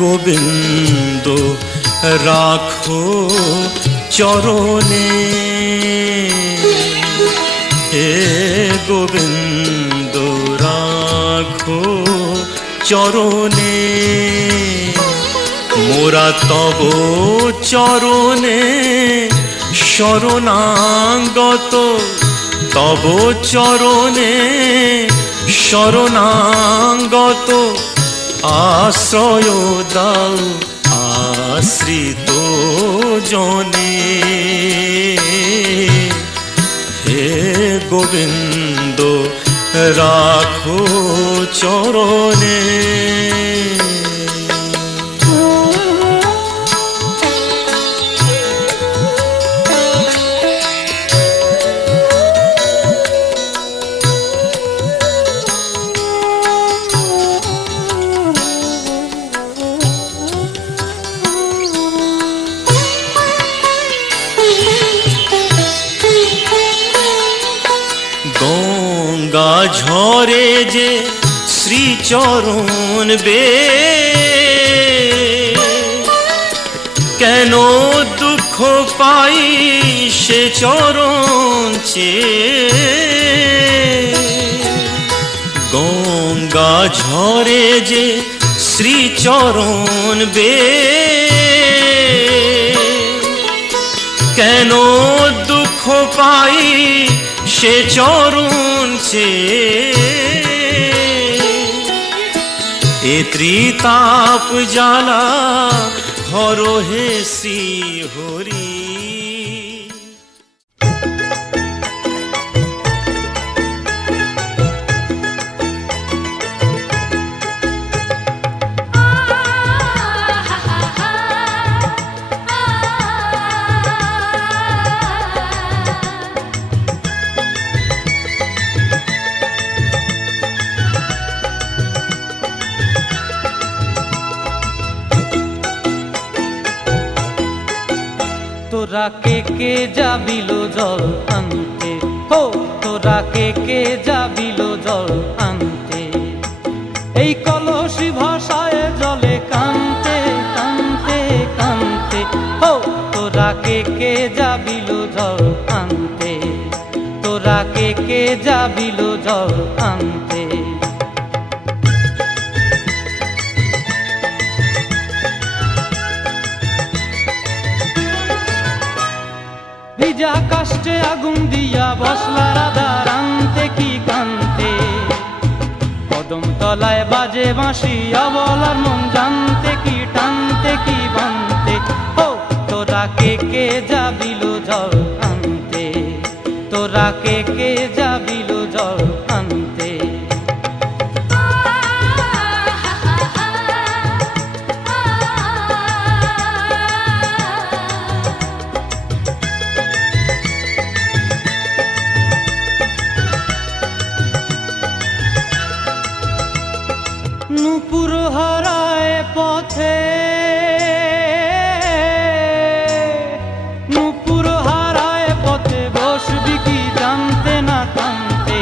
গোবিন্দ রাখো চরণে, হে গোবিন্দ রাখো চরণে, মোরা তব চরণে শরণাগত, তব চরণে শরণাগত, আশ্রয় দাও আশ্রিত জনে, হে গোবিন্দ রাখো চরণে। গঙ্গা ঝরে যে শ্রীচরণ বে, কেন দুঃখ পাই সে চরণ চেয়ে, গঙ্গা ঝরে যে শ্রীচরণ বে, কেন দুঃখ পাই সে চরণ চেয়ে, এ ত্রিতাপ জ্বালা হর হে শ্রী হরি। তোরা কে যাবিল জল আনতে, হো তোরা কে যাবিল জল আনতে, এই কলসি ভাষায় জলে কানতে কানতে কানতে, হো তোরা কে যাবিল জল আনতে, তোরা কে যাবিল জল আনতে। ভিজা কাষ্টে আগুন দিয়া বসলা রাধা রানতে কি কান্তে, কদম তলায় বাজে বাঁশি অবলার মন জানতে কি টানতে কি বানতে, ও তোরা কে যাবিল জল আনতে, তোরা কে যাবিল জল আনতে। নূপুর হারায় পথে, নূপুর হারায় পথে বসবি কি জানতে না কানতে,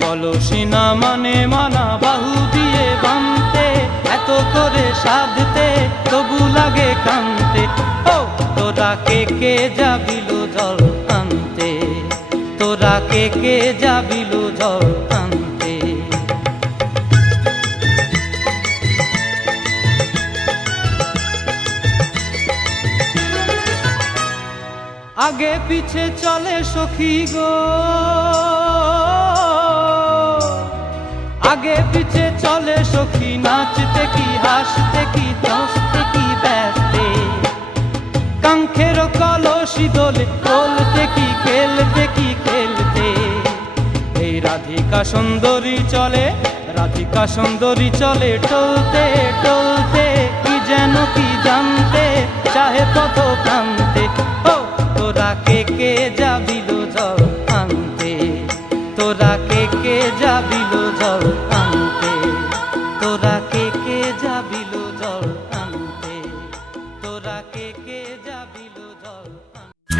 কলসি না মানে মানা বাহু দিয়ে বানতে, এত করে সাধতে তবু লাগে কানতে, ও তোরা কে যাবিল জল আনতে, তোরা কে যাবিল জল আনতে। আগে পিছে চলে সখী গো, আগে পিছে চলে সখী, নাচতে কি হাসতে কি দোস্তে কি ব্যস্তে, কাঙ্ক্ষের কলসি দোলে বলতে কি খেলতে কি খেলতে, এই রাধিকা সুন্দরী চলে, রাধিকা সুন্দরী চলে টলতে টলতে, কি যেন কি জানতে চাহে পথ প্রান্তে, ও তোরা কে যাবিল জল আনতে, তোরা কে যাবিল জল আনতে, তোরা কে যাবিল জল আনতে, তোরা কে যাবিল জল আনতে।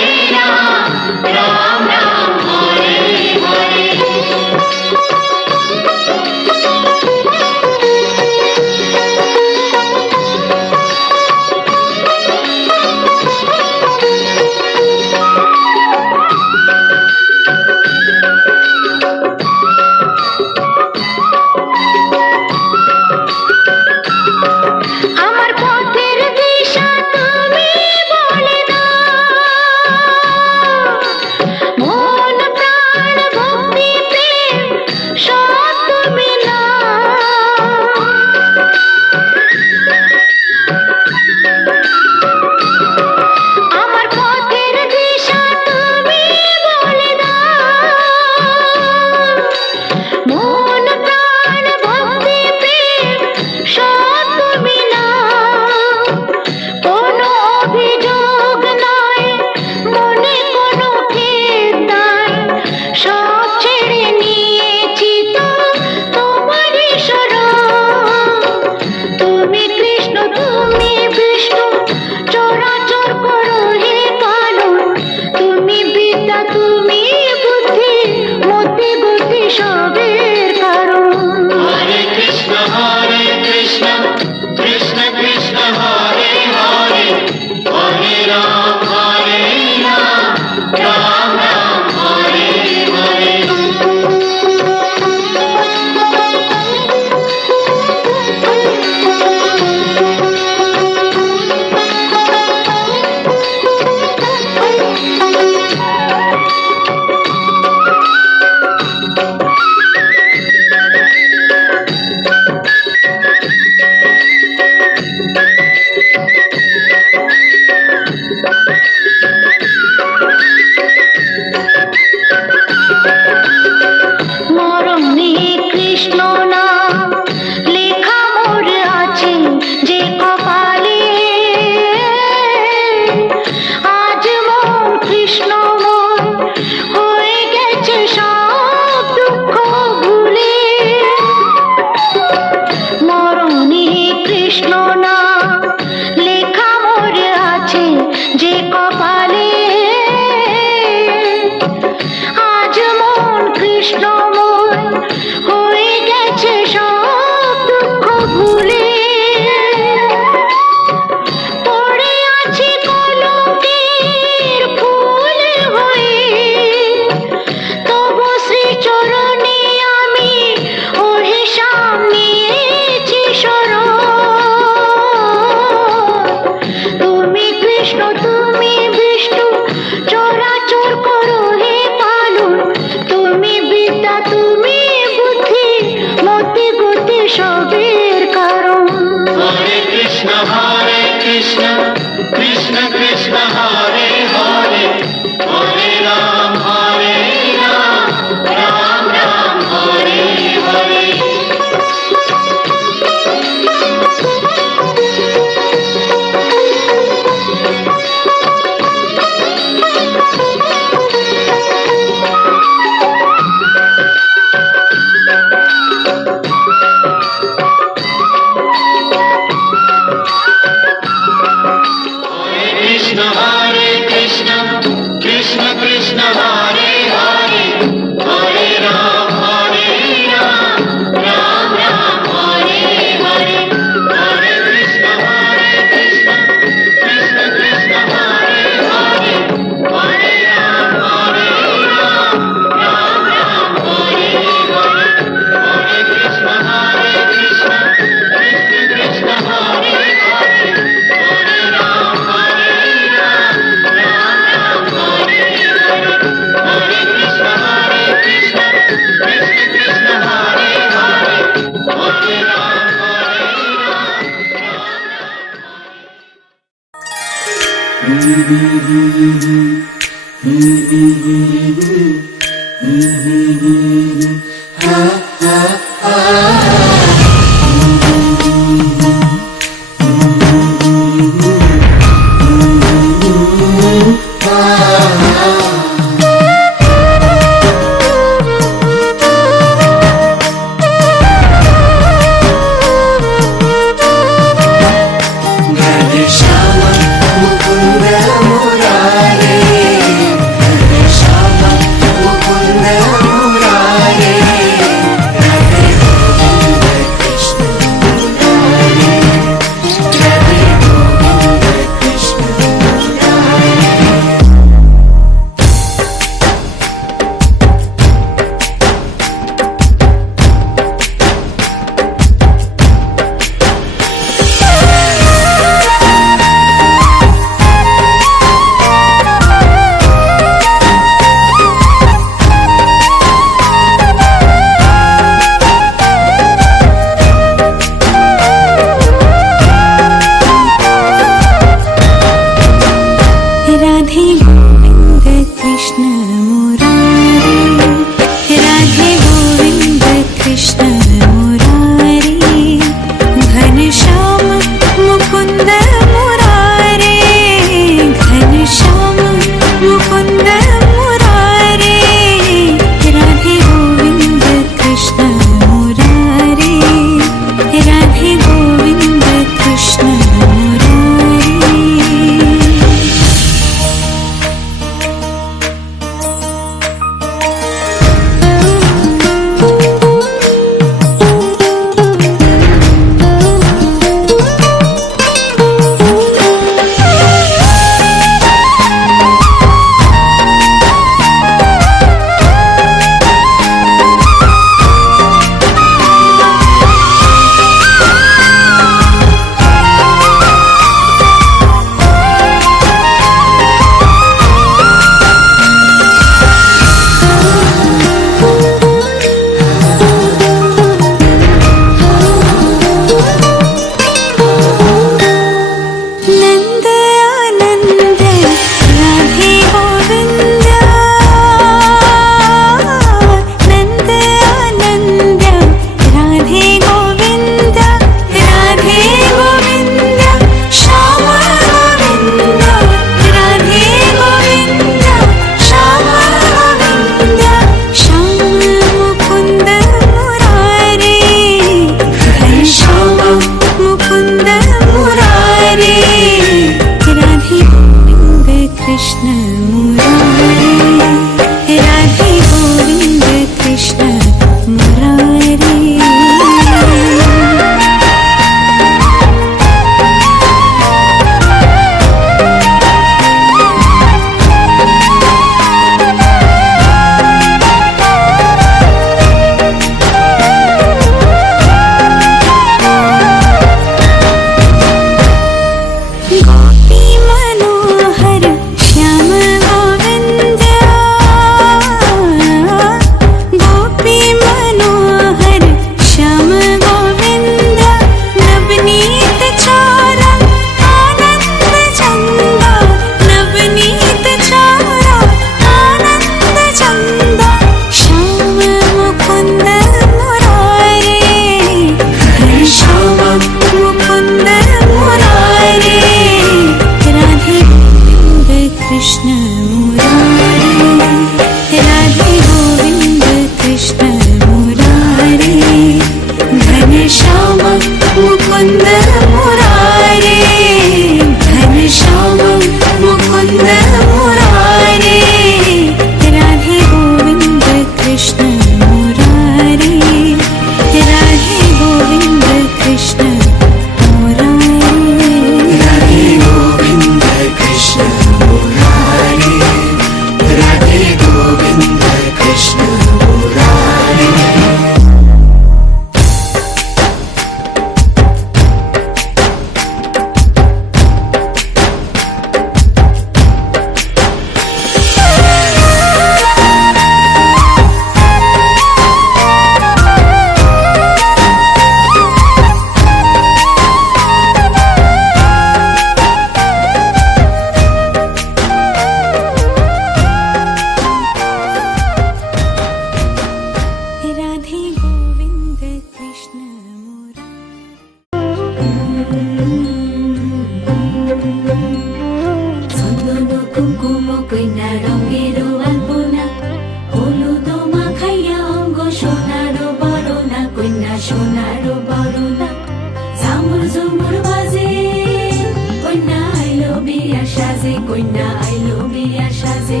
কন্যা আইলো বিয়ার সাজে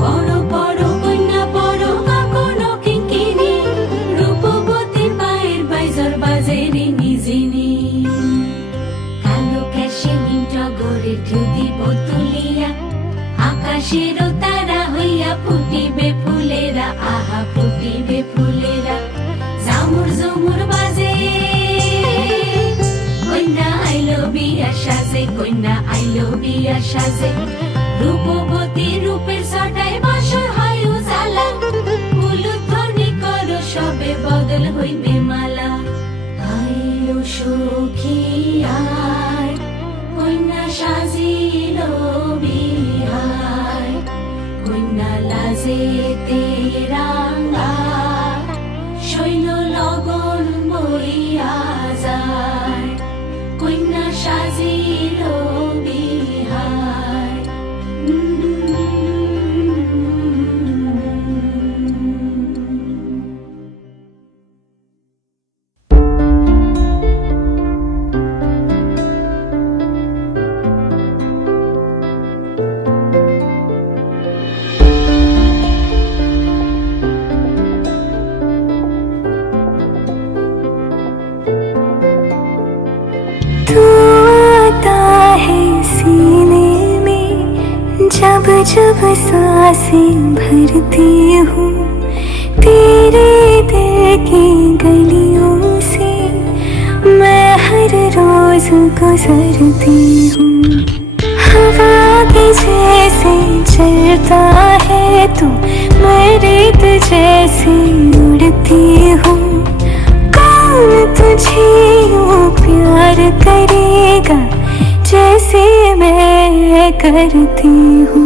পড়ো পড়ো কন্যা পড়ো মা কোনো কিঙ্কিনি রূপবতীর পায়ের বাইজর বাজে রিনি জিনি কালো ক্যাশে নিমটগরের ঢেউ দিব তুলিয়া আকাশেরও তারা হইয়া ফুটিবে ফুলেরা আহা ফুটিবে ফুলেরা জামুর জমুর বাজে কন্যা আইলো বিয়ার সাজে কন্যা আইলো বিয়ার সাজে রূপবতী রূপের ছটায় বাসর হয় উজালা উলুধ্বনি করো সবে বদল হইবে মালা আইলো সখী আয় কন্যা সাজিল বিহার কন্যা লাজে তেরাঙ্গা শৈল লগন বইয়া যায় কন্যা সাজিল বিহার तू आता है सीने में जब जब सांसें भरती हूँ तेरे दिल की गलियों से मैं हर रोज गुजरती हूँ हवा के जैसे चलता है तू मैं रेत जैसे उड़ती हूँ कौन तुझे यूं प्यार करेगा जैसे मैं करती हूँ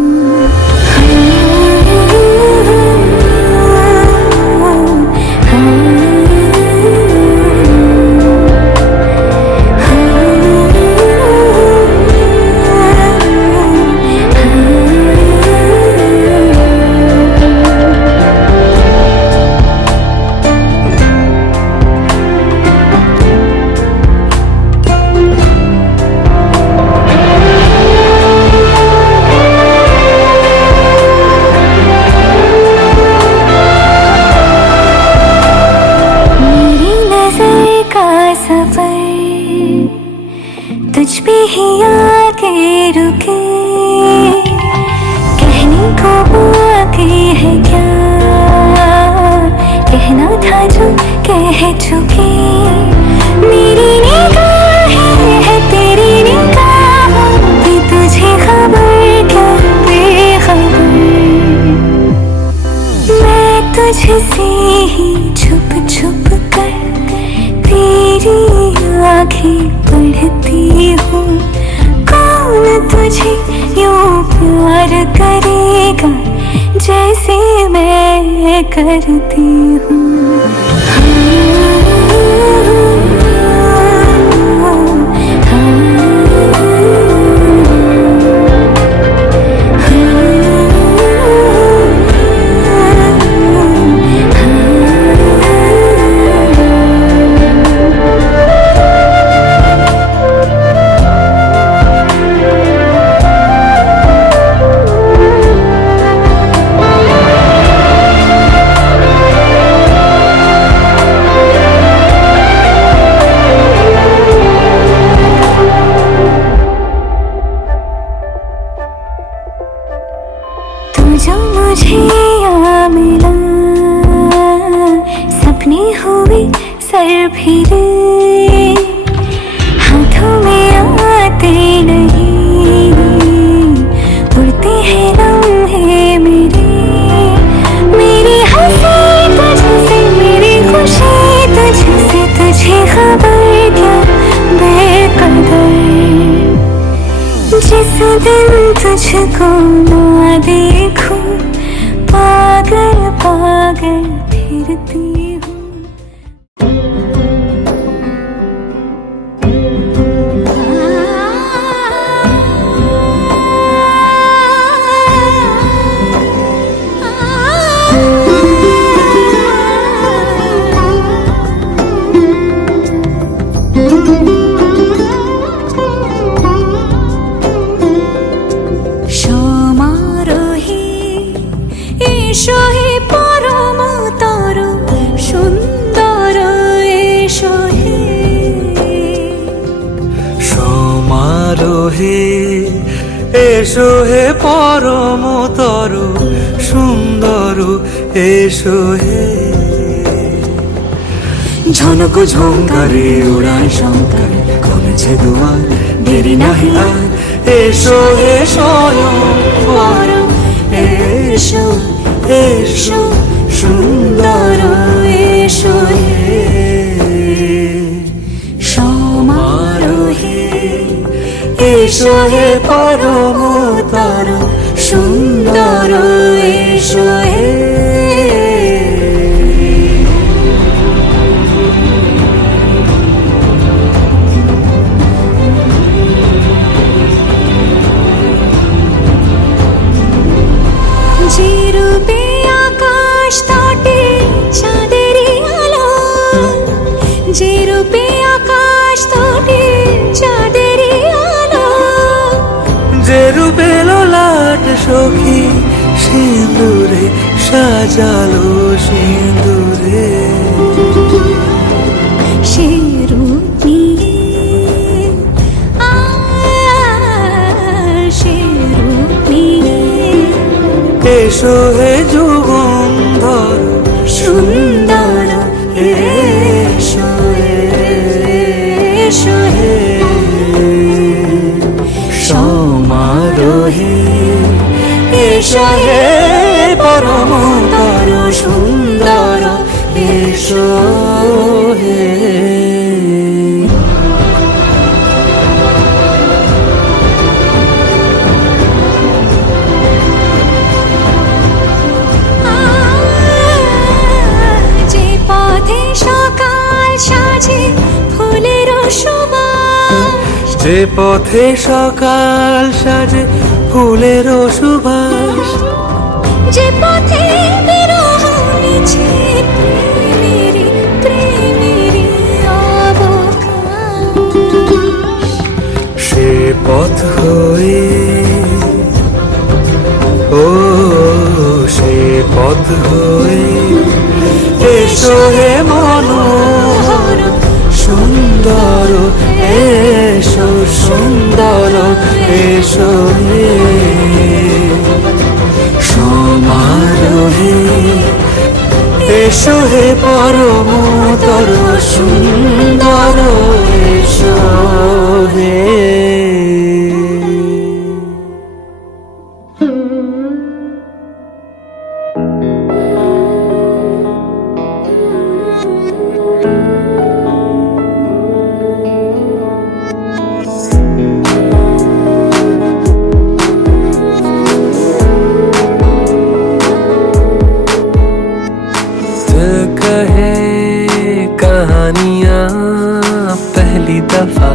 तुझ पे ही आके रुके कहने को बाकी है क्या कहना था जो कह चुके मेरी निगाहें है तेरी निगाहों की तुझे खबर क्या बेखबर मैं तुझसे ही छुप छुप कर तेरी आँखें पढ़ती हूँ कौन तुझे यूं प्यार करेगा जैसे मैं करती हूँ जो मुझे यहाँ मिला सपने हुए सर फिरे हाथों में आते नहीं उड़ते हैं लम्हे मेरे मेरी हंसी तुझसे मेरी खुशी तुझसे तुझे खबर क्या बेकदर जिस दिन तुझको ना देखूं पागल पागल फिरती हूँ এসো হে পরমতর সুন্দর এসো হে সমারোহে এসো হে পরমতর সুন্দর এসো হে ঝনক ঝঙ্কারে উড়ায় শঙ্কর কমেছে দুয়ার দেরি নাহি আর এসো হে স্বয়ং পরম এসো এসো সুন্দর এসো হে সমারোহে এসো হে পরমতর সুন্দর এসো হে যে রূপে আকাশ তটে চাঁদেরই আলো যে রূপে আকাশ তটে চাঁদেরই আলো যে রূপে ললাট সখী সিঁদুরে সাজালো সিঁদুরে সে রূপ নিয়ে সে রূপ নিয়ে এসো হে যুগন্ধর সুন্দর এসো এসো হে সমারোহে এসো হে পরমতর সুন্দর এসো হে যে পথে সকাল সাজে ফুলের সুবাস যে পথে সকাল সাজে ফুলের সুবাস যে পথে বিরহ নিছে প্রেমেরই প্রেমেরই অবকাশ সে পথ হয়ে ও সে পথ হয়ে এসো হে মনোহর সুন্দর এসো সুন্দর এসো হে সমারোহে এসো হে পরমতর সুন্দর এসো হে कहे कहानियां पहली दफा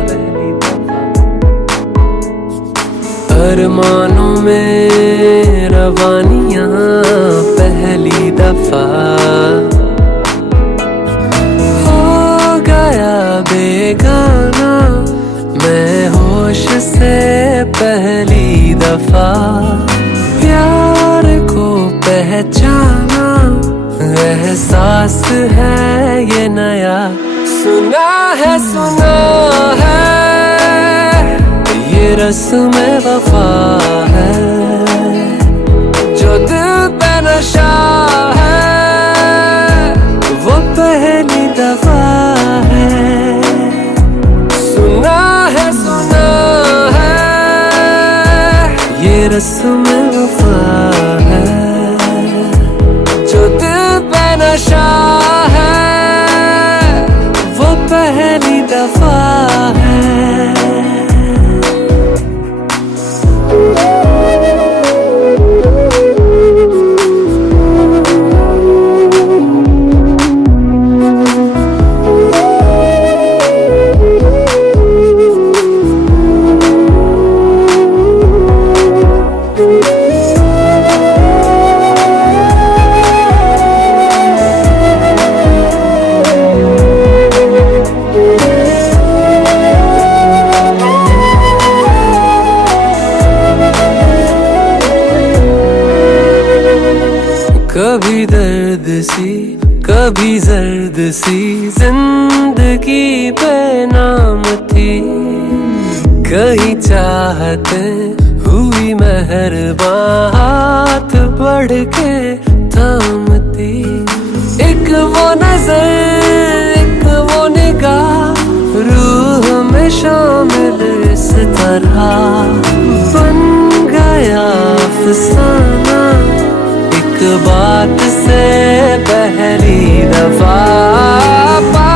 अरमानों में रवानियां पहली दफा हो गया बेगाना मैं होश से पहली दफा प्यार को पहचाना एहसास है ये नया सुना है ये रस्म वफा है जो दिल पे नशा है वो पहली दफा है सुना है ये रस्म वफा है जो दिल पे नशा है वो पहली दफा है कभी दर्द सी कभी जर्द सी जिंदगी पे नाम थी, कहीं चाहते हुई मेहरबान हाथ बढ़ के थामती। एक वो नजर एक वो निगाह रूह में शामिल इस तरह बन गया अफसाना, एक बात से पहली दफा पा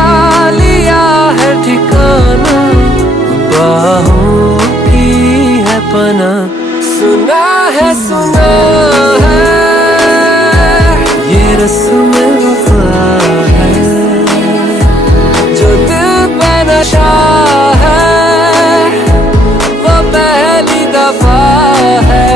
लिया है ठिकाना, बाहों की है पना। सुना है ये रस्म वफा है, जो दिल पे नशा है वो पहली दफा है।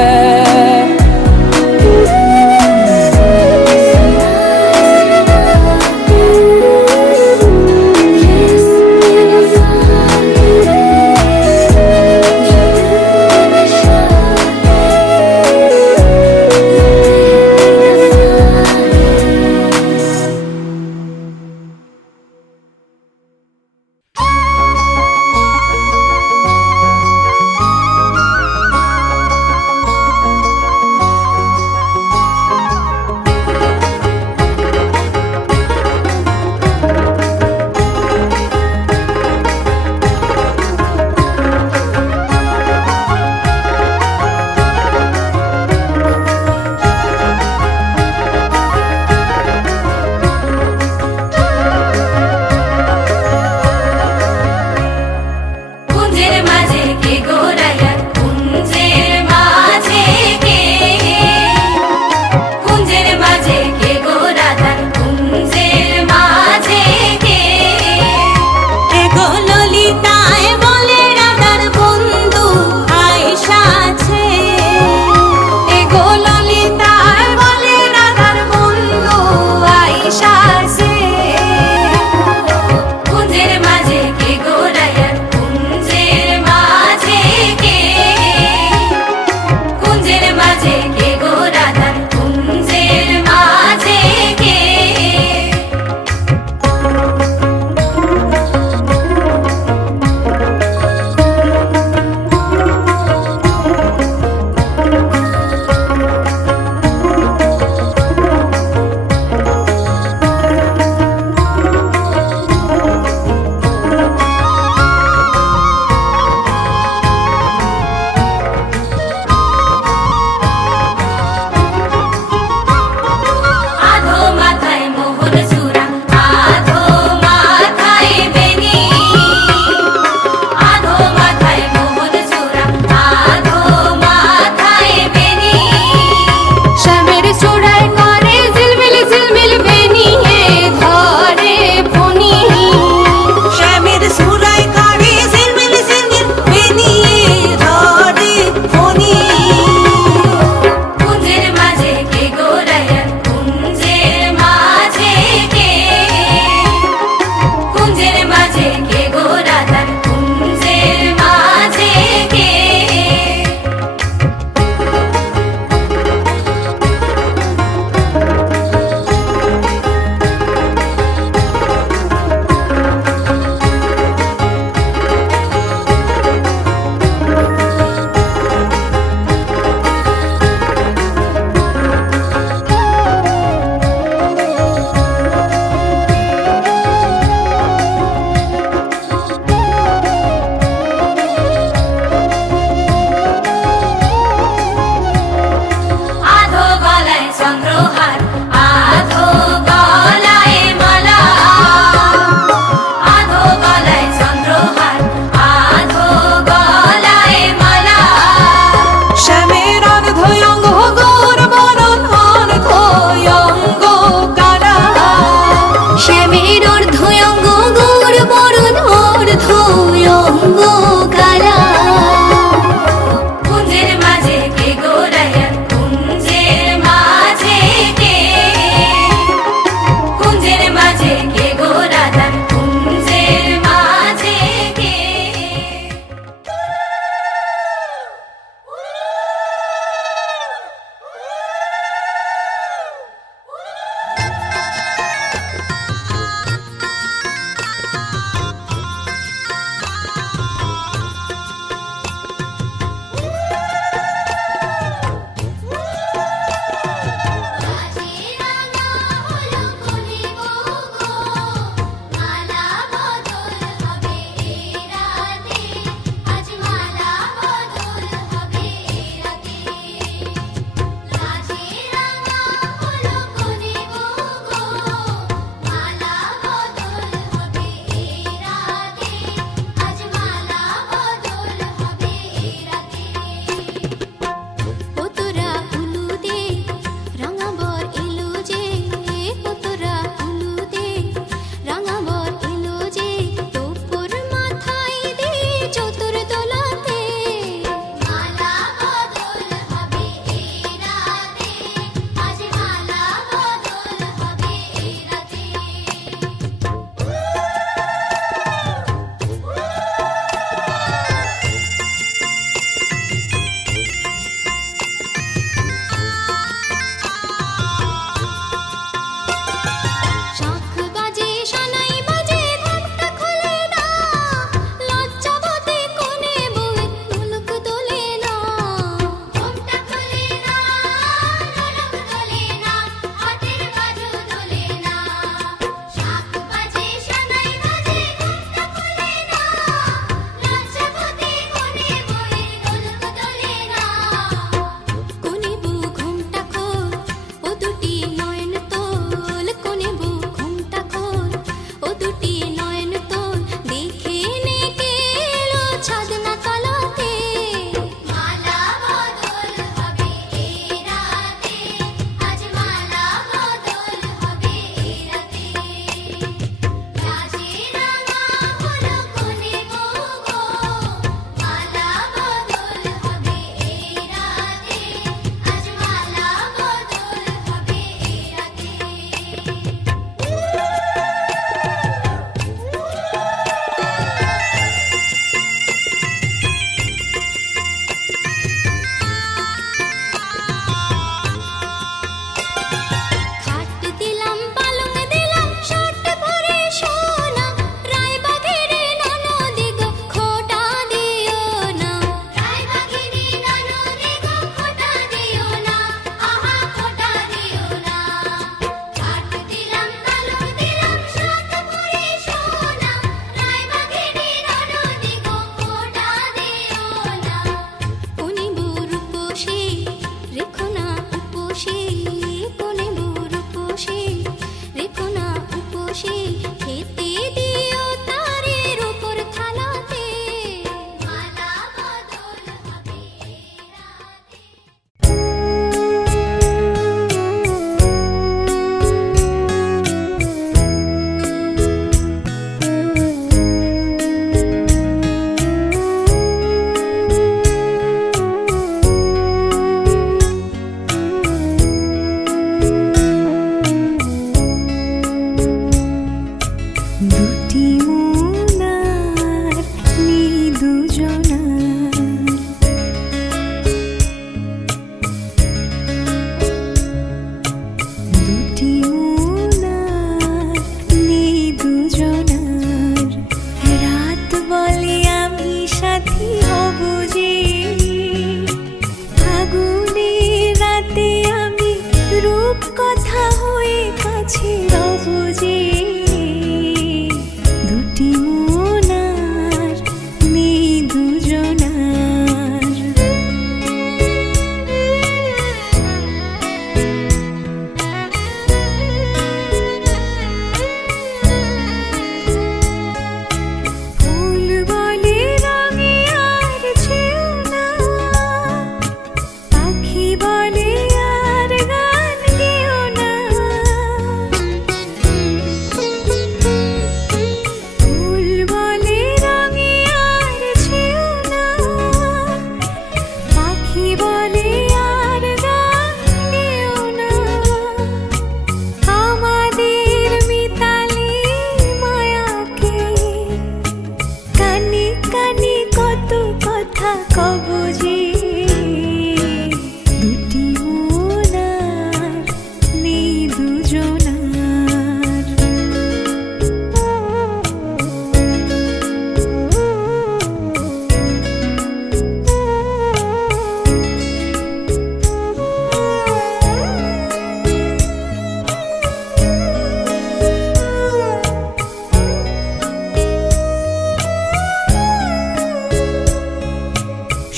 দুজনার।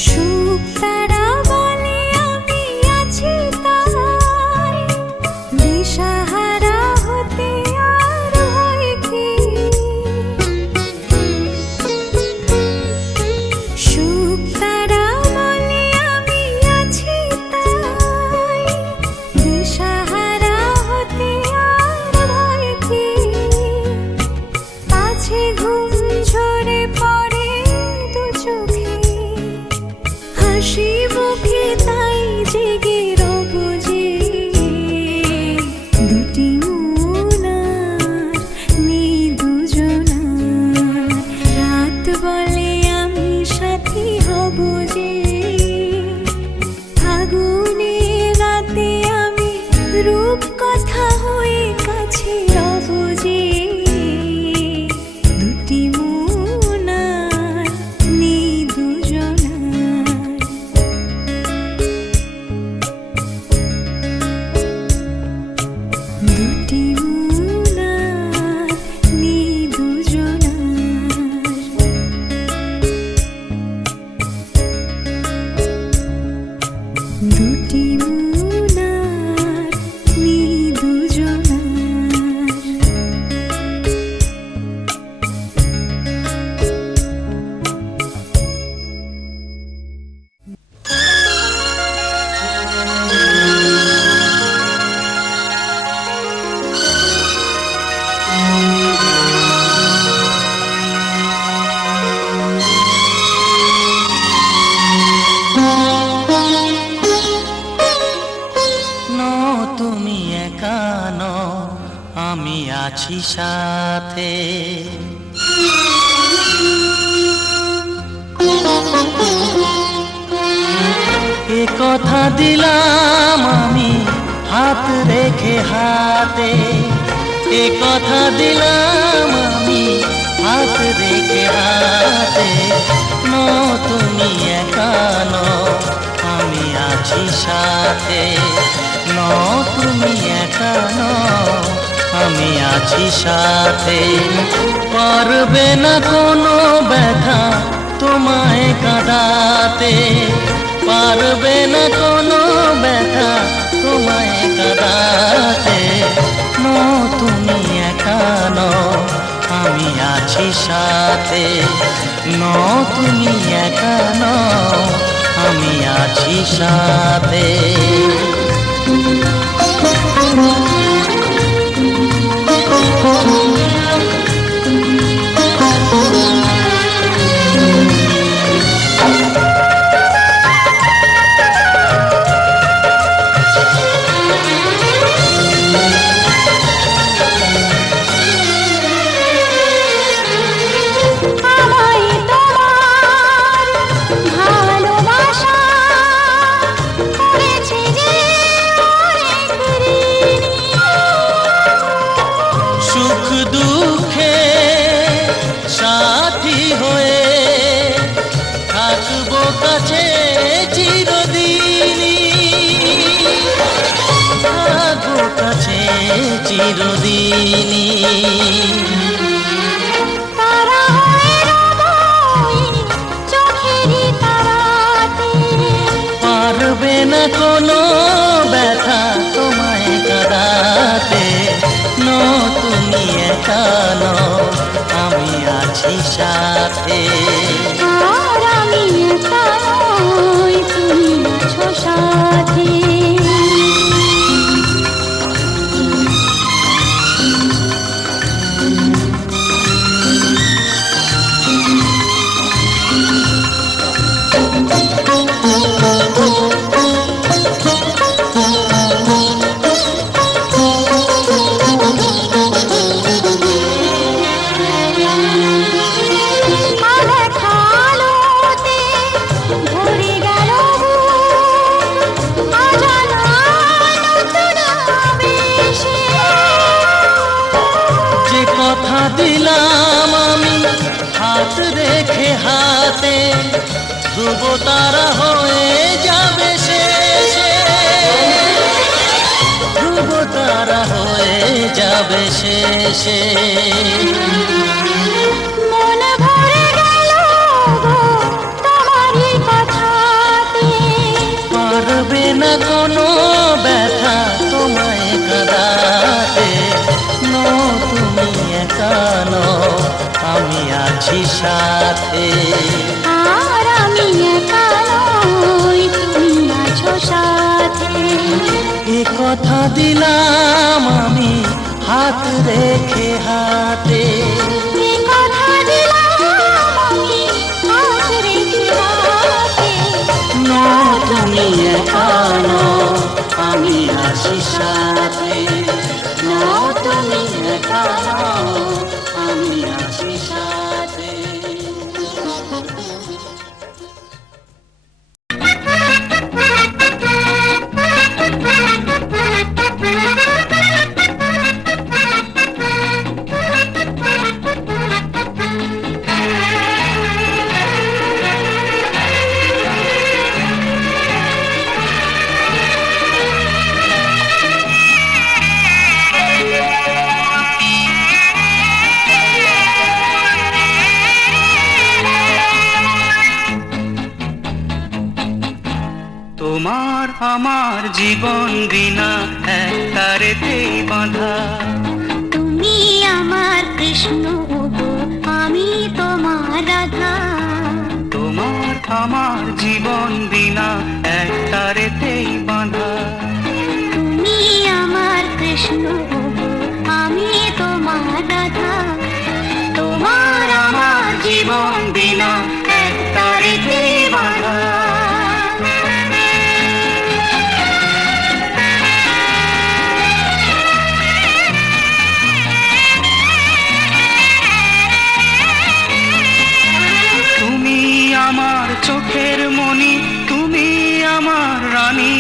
সুখ তারা বলে আমি আছি তাই, দিশাহারা হতে আর ভয় কি? সুখ তারা বলে আমি আছি তাই, দিশাহারা হতে আর ভয় কি? পাছে ঘুম ঝরে পড়ে দু চোখে, হাসি মুখে তাই জেগে রব যে। দুটি মন আর নেই দুজনার, রাত বলে আমি সাথী হব যে। ফাগুনের রাতে আমি রূপ কথা হয়ে কাছে রব যে। দুটি মন আর নেই দুজনার। দুটি মন আর নেই দুজনার। দুটি মন আর নেই দুজনার। তুমি একা নও, আমি আছি সাথে। এ কথা দিলাম আমি হাত রেখে হাতে, এ কথা দিলাম আমি হাত রেখে হাতে। তুমি একা নও, আমি আছি সাথে। তুমি একা নও, আমি আছি সাথে। পারবে না কোনো ব্যথা তোমায় কাঁদাতে, পারবে না কোনো ব্যথা তোমায় কাঁদাতে। তুমি একা নও, আমি আছি সাথে। তুমি একা নও, আমি আছি সাথে। আমায় তোমার ভালোবাসা করেছে যে অনেক ঋণী। সুখ দুঃখে সাথী হয়ে থাকবো কাছে চিরদিনই, থাকবো কাছে চিরদিনই। তারা হয়ে রব এই চোখেরই তারাতে। পারবে না কোনো ব্যথা তোমায় কাঁদাতে। তুমি একা নও, আমি আছি সাথে। আর আমি একা নই, তুমি আছো সাথে। আলোতে ভরে গেল বুক, কথা দিলাম আমি হাত রেখে হাতে, ধ্রুব তারা হয়ে যাবে শেষে, ধ্রুব তারা হয়ে যাবে শেষে। মন ভরে গেল গো তোমারই কথাতে, পারবে না কোনো ব্যথা তোমায় কাঁদাতে। নো তুমি একা নও, আমি আছি সাথে। আর আমি একা নই, তুমি আছো সাথে। এ কথা দিলাম আমি হাত রেখে হাতে, এ কথা দিলাম আমি হাত রেখে হাতে। নো তুমি একা নও, আমি আছি সাথে। নো তুমি একা নও, আমি আছি সাথে। তোমার আমার জীবন বিনা একটা রেতেই বাঁধা। তুমি আমার কৃষ্ণ গো, আমি তোমার রাধা। তোমার আমার জীবন বিনা একটা রেতেই বাঁধা। তুমি আমার কৃষ্ণ গো, আমি তোমার রাধা। তোমার আমার জীবন বিনা একটা রেতেই বাঁধা। তুমি আমার চোখের মণি, তুমি আমার রানী।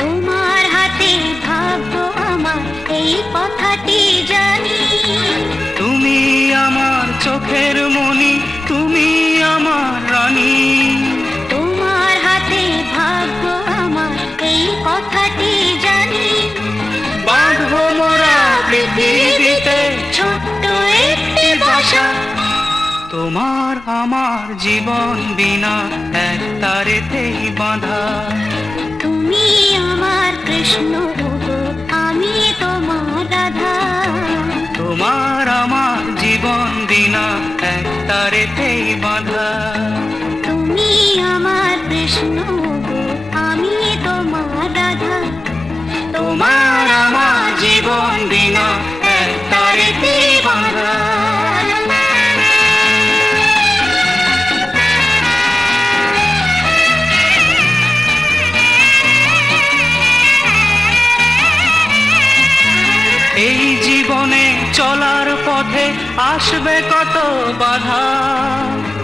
তোমার হাতে ভাগ্য আমার, এই কথাটি জানি। তুমি আমার চোখের মণি, তুমি আমার রানী। তোমার হাতে ভাগ্য আমার, এই কথাটি জানি। বাঁধবো মোরা পৃথিবীতে ছোট্ট একটি বাসা। তোমার আমার জীবন বিনা একটা রেতেই বাঁধা। তুমি আমার কৃষ্ণ গো, আমি তোমার রাধা। তোমার আমার জীবন বিনা একটা রেতেই বাঁধা। তুমি আমার কৃষ্ণ গো, আমি তোমার রাধা। তোমার আমার জীবন বিনা একটা রেতেই বাঁধা। এই জীবনে চলার পথে আসবে কত বাধা।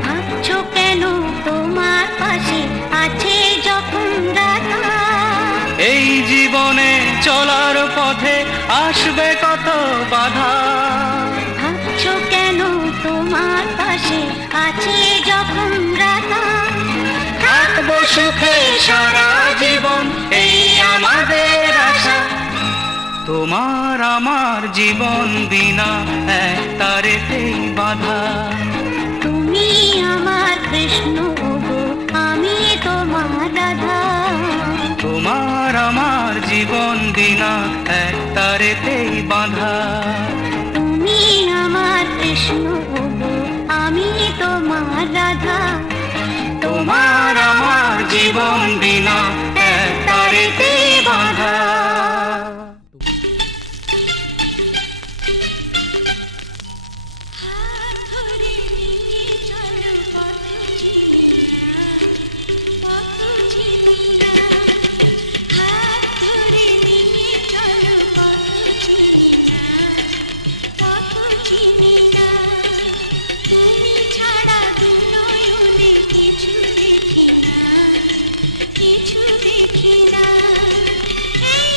ভাবছো কেন তোমার পাশে আছে যখন রাধা। এই জীবনে চলার পথে আসবে কত বাধা। ভাবছো কেন তোমার পাশে আছে যখন রাধা। থাকবো সুখে সারা জীবন, এই আমাদের আশা। তোমার আমার জীবন বিনা একটা রেতেই বাঁধা। তুমি আমার কৃষ্ণ গো, আমি তোমার রাধা। তোমার আমার জীবন বিনা একটা রেতেই বাঁধা। তুমি আমার কৃষ্ণ গো, আমি তোমার রাধা। তোমার আমার জীবন বিনা একটা রেতেই বাঁধা। কিছু দেখি না, এই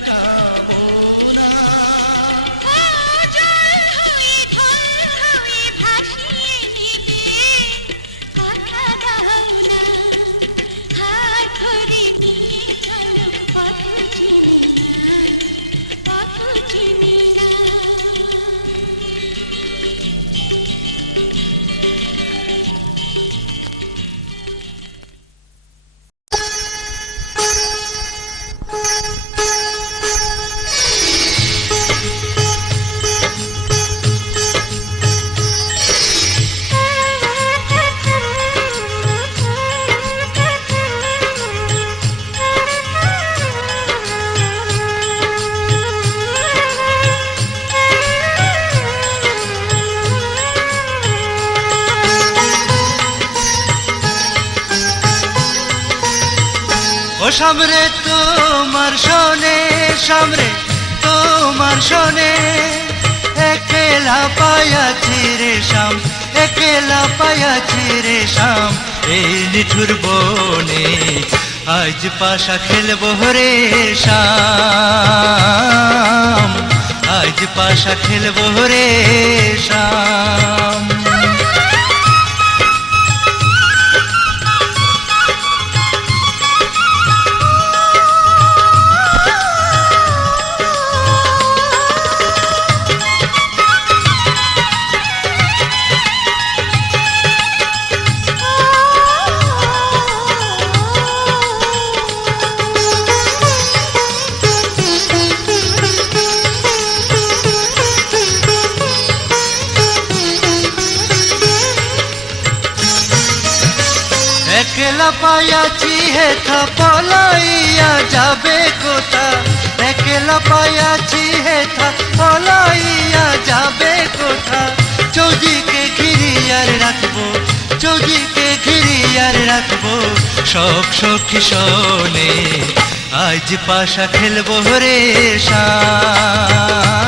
কামনা ও সামরে তোমার শোনে সামরে তোমার শোনে একলা পায়াছি রে শাম একলা পায়াছি রে শাম এই নিঠুর বনে আজ পাশা খেলবো রে শাম আজ পাশা খেলবো রে শাম একলা পায়াছি হেথা পলাইয়া যাবে কোথা একলা পায়াছি হেথা পলাইয়া যাবে কোথা চৌদিকে ঘিরিয়ার রাখবো চৌদিকে ঘিরিয়ার রাখবো সব সখী শোনে আজ পাশা খেলবো রে শাম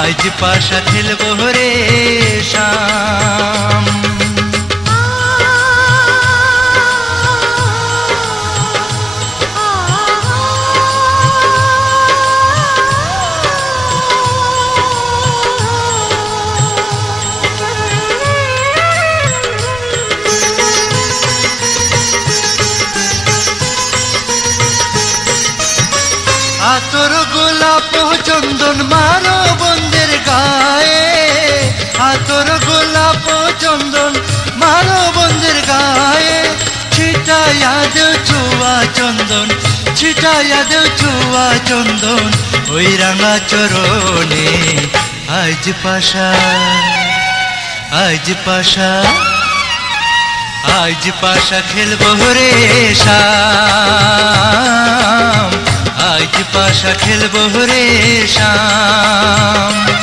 আজ পাশা খেলবো রে শাম আতর গোলাপ চন্দন মারো বন্দের গায়ে আতর গোলাপ চন্দন মারো বন্দের গায়ে ছিটাইয়া দেও ছুয়া চন্দন ছিটাইয়া দেও ছুয়া চন্দন ওই রাঙা চরণে আজ পাশা আজ পাশা আজ পাশা খেলবো রে শাম আজ পাশা খেলবো রে শাম